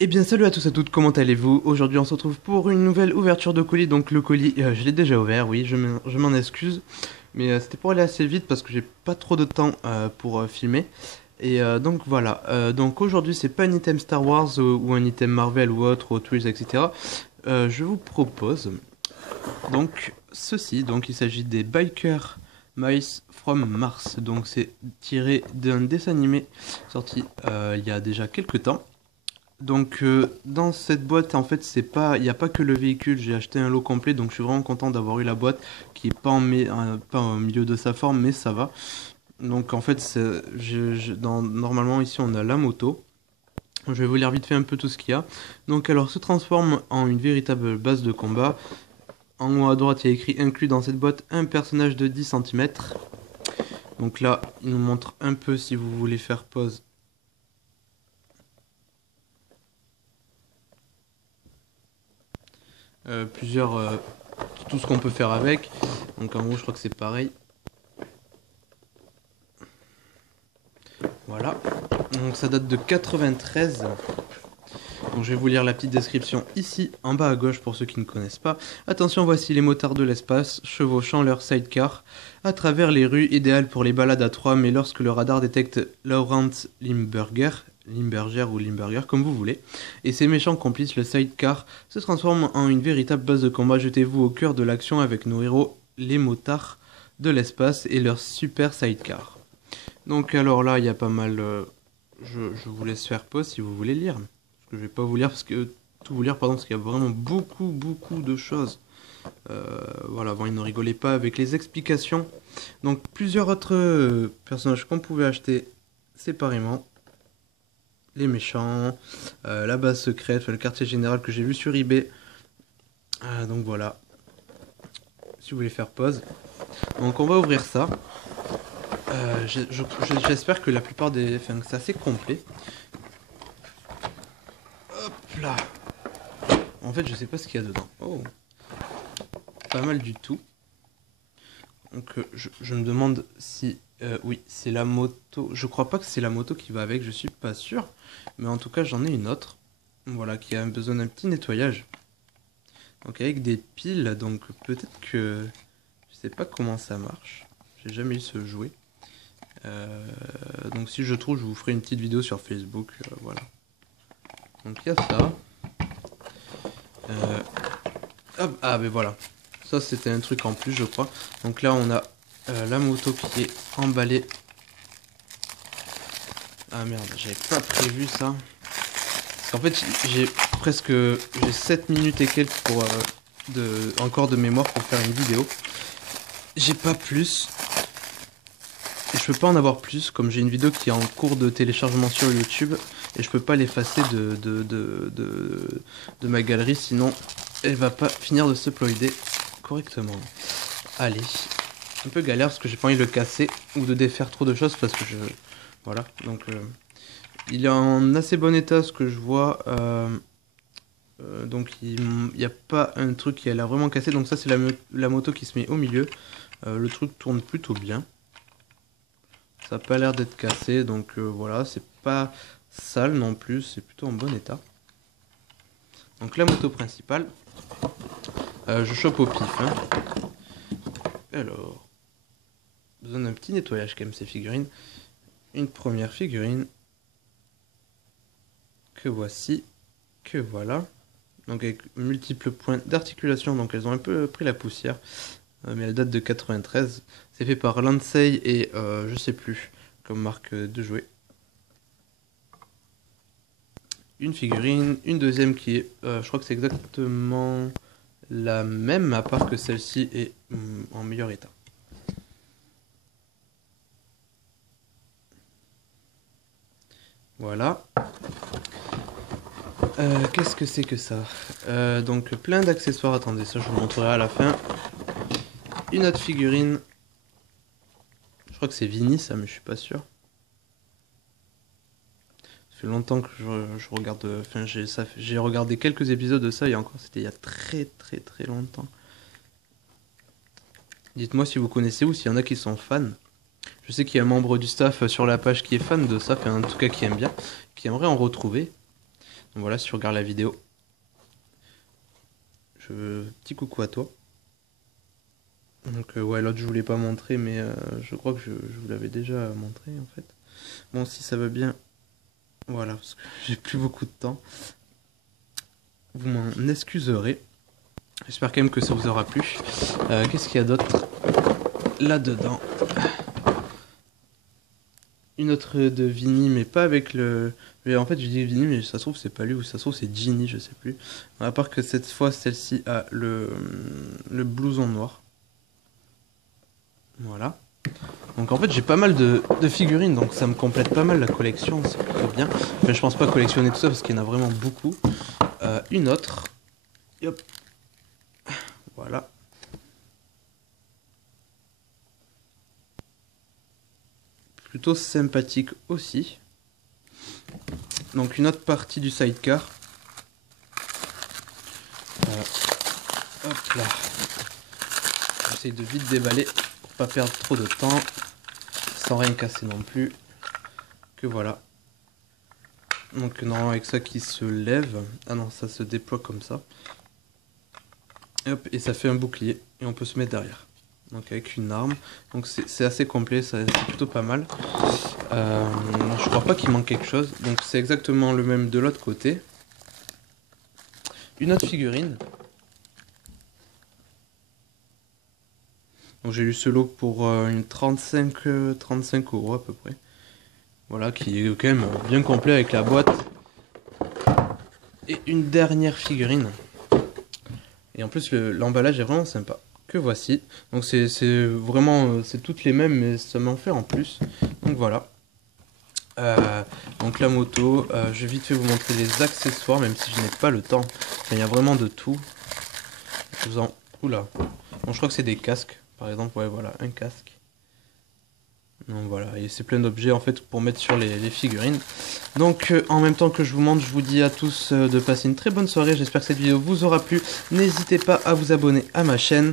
Eh bien salut à tous et à toutes, comment allez-vous? Aujourd'hui on se retrouve pour une nouvelle ouverture de colis, donc le colis je l'ai déjà ouvert, oui je m'en excuse, mais c'était pour aller assez vite parce que j'ai pas trop de temps pour filmer. Et donc voilà, donc aujourd'hui c'est pas un item Star Wars ou un item Marvel ou autre, Hot Wheels, etc. Je vous propose donc ceci, donc il s'agit des Biker Mice from Mars, donc c'est tiré d'un dessin animé sorti il y a déjà quelques temps. Donc dans cette boîte en fait c'est pas il n'y a pas que le véhicule, j'ai acheté un lot complet donc je suis vraiment content d'avoir eu la boîte qui est pas pas au milieu de sa forme mais ça va. Donc en fait normalement ici on a la moto. Je vais vous lire vite fait un peu tout ce qu'il y a. Donc alors se transforme en une véritable base de combat. En haut à droite il y a écrit inclus dans cette boîte un personnage de 10 centimètres. Donc là il nous montre un peu si vous voulez faire pause. Plusieurs tout ce qu'on peut faire avec. Donc en haut, je crois que c'est pareil. Voilà. Donc ça date de 93. Donc je vais vous lire la petite description ici en bas à gauche pour ceux qui ne connaissent pas. Attention, voici les motards de l'espace chevauchant leur sidecar à travers les rues, idéales pour les balades à trois, mais lorsque le radar détecte Laurent Limberger ou Limberger comme vous voulez, et ses méchants complices, le sidecar se transforme en une véritable base de combat. Jetez-vous au cœur de l'action avec nos héros, les motards de l'espace et leur super sidecar. Donc alors là, il y a pas mal... je vous laisse faire pause si vous voulez lire. Parce que je vais pas vous lire parce que... Tout vous lire, pardon, parce qu'il y a vraiment beaucoup de choses. Voilà, bon, ils ne rigolaient pas avec les explications. Donc plusieurs autres personnages qu'on pouvait acheter séparément. Les méchants, la base secrète, le quartier général que j'ai vu sur eBay. Donc voilà, si vous voulez faire pause. Donc on va ouvrir ça. J'espère que la plupart des... Enfin, que c'est assez complet. Hop là. En fait, je sais pas ce qu'il y a dedans. Oh, pas mal du tout. Donc, je me demande si... oui, c'est la moto. Je crois pas que c'est la moto qui va avec, je suis pas sûr. Mais en tout cas, j'en ai une autre. Voilà, qui a besoin d'un petit nettoyage. Donc, avec des piles. Donc, peut-être que... Je sais pas comment ça marche. J'ai jamais eu ce jouet. Donc, si je trouve, je vous ferai une petite vidéo sur Facebook. Voilà. Donc, il y a ça. Hop, ah ben voilà. Ça c'était un truc en plus je crois. Donc là on a la moto qui est emballée. Ah merde, j'avais pas prévu ça. Parce qu'en fait j'ai 7 minutes et quelques pour encore de mémoire pour faire une vidéo. J'ai pas plus. Et je peux pas en avoir plus comme j'ai une vidéo qui est en cours de téléchargement sur YouTube. Et je peux pas l'effacer de ma galerie sinon elle va pas finir de se ploider correctement. Allez, un peu galère parce que j'ai pas envie de le casser ou de défaire trop de choses parce que je... Voilà, donc il est en assez bon état ce que je vois. Donc il n'y a pas un truc qui a l'air vraiment cassé. Donc ça c'est la moto qui se met au milieu. Le truc tourne plutôt bien. Ça n'a pas l'air d'être cassé. Donc voilà, c'est pas sale non plus. C'est plutôt en bon état. Donc la moto principale. Je chope au pif. Hein. Alors, besoin d'un petit nettoyage quand même ces figurines. Une première figurine que voici, que voilà. Donc avec multiples points d'articulation, donc elles ont un peu pris la poussière, mais elles datent de 93. C'est fait par Lansei et je sais plus comme marque de jouets. Une figurine, une deuxième qui est, je crois que c'est exactement la même, à part que celle-ci est en meilleur état. Voilà. Qu'est-ce que c'est que ça? Donc plein d'accessoires, attendez, ça je vous montrerai à la fin. Une autre figurine. Je crois que c'est Vini ça, mais je suis pas sûr. Ça fait longtemps que je regarde. Enfin, j'ai regardé quelques épisodes de ça et encore, c'était il y a très longtemps. Dites-moi si vous connaissez ou s'il y en a qui sont fans. Je sais qu'il y a un membre du staff sur la page qui est fan de ça, enfin en tout cas qui aime bien, qui aimerait en retrouver. Voilà, si tu regardes la vidéo. Petit coucou à toi. Donc ouais, l'autre je voulais pas montrer, mais je crois que je vous l'avais déjà montré en fait. Bon, si ça va bien, voilà, parce que j'ai plus beaucoup de temps. Vous m'en excuserez. J'espère quand même que ça vous aura plu. Qu'est-ce qu'il y a d'autre là-dedans? Une autre de Vinny, mais pas avec le... Mais en fait, je dis Vinny, mais ça se trouve, c'est pas lui, ou ça se trouve, c'est Ginny, je sais plus. À part que cette fois, celle-ci a le blouson noir. Voilà. Donc en fait, j'ai pas mal de figurines, donc ça me complète pas mal la collection, c'est plutôt bien. Enfin, je pense pas collectionner tout ça, parce qu'il y en a vraiment beaucoup. Une autre. Et hop. Voilà. Plutôt sympathique aussi. Donc une autre partie du sidecar. Hop là. J'essaye de vite déballer pour pas perdre trop de temps. Sans rien casser non plus. Que voilà. Donc normalement avec ça qui se lève. Ah non, ça se déploie comme ça. Et hop, et ça fait un bouclier. Et on peut se mettre derrière. Donc avec une arme. Donc c'est assez complet, c'est plutôt pas mal. Je crois pas qu'il manque quelque chose. Donc c'est exactement le même de l'autre côté. Une autre figurine. Donc j'ai eu ce lot pour une 35 € à peu près. Voilà, qui est quand même bien complet avec la boîte. Et une dernière figurine. Et en plus l'emballage est vraiment sympa. Que voici. Donc c'est vraiment c'est toutes les mêmes, mais ça m'en fait en plus. Donc voilà. Donc la moto, je vais vite fait vous montrer les accessoires, même si je n'ai pas le temps. Enfin, il y a vraiment de tout. Je vous en... Oula. Bon, je crois que c'est des casques, par exemple. Ouais, voilà, un casque. Donc voilà, et c'est plein d'objets en fait pour mettre sur les figurines. Donc en même temps que je vous montre, je vous dis à tous de passer une très bonne soirée. J'espère que cette vidéo vous aura plu. N'hésitez pas à vous abonner à ma chaîne.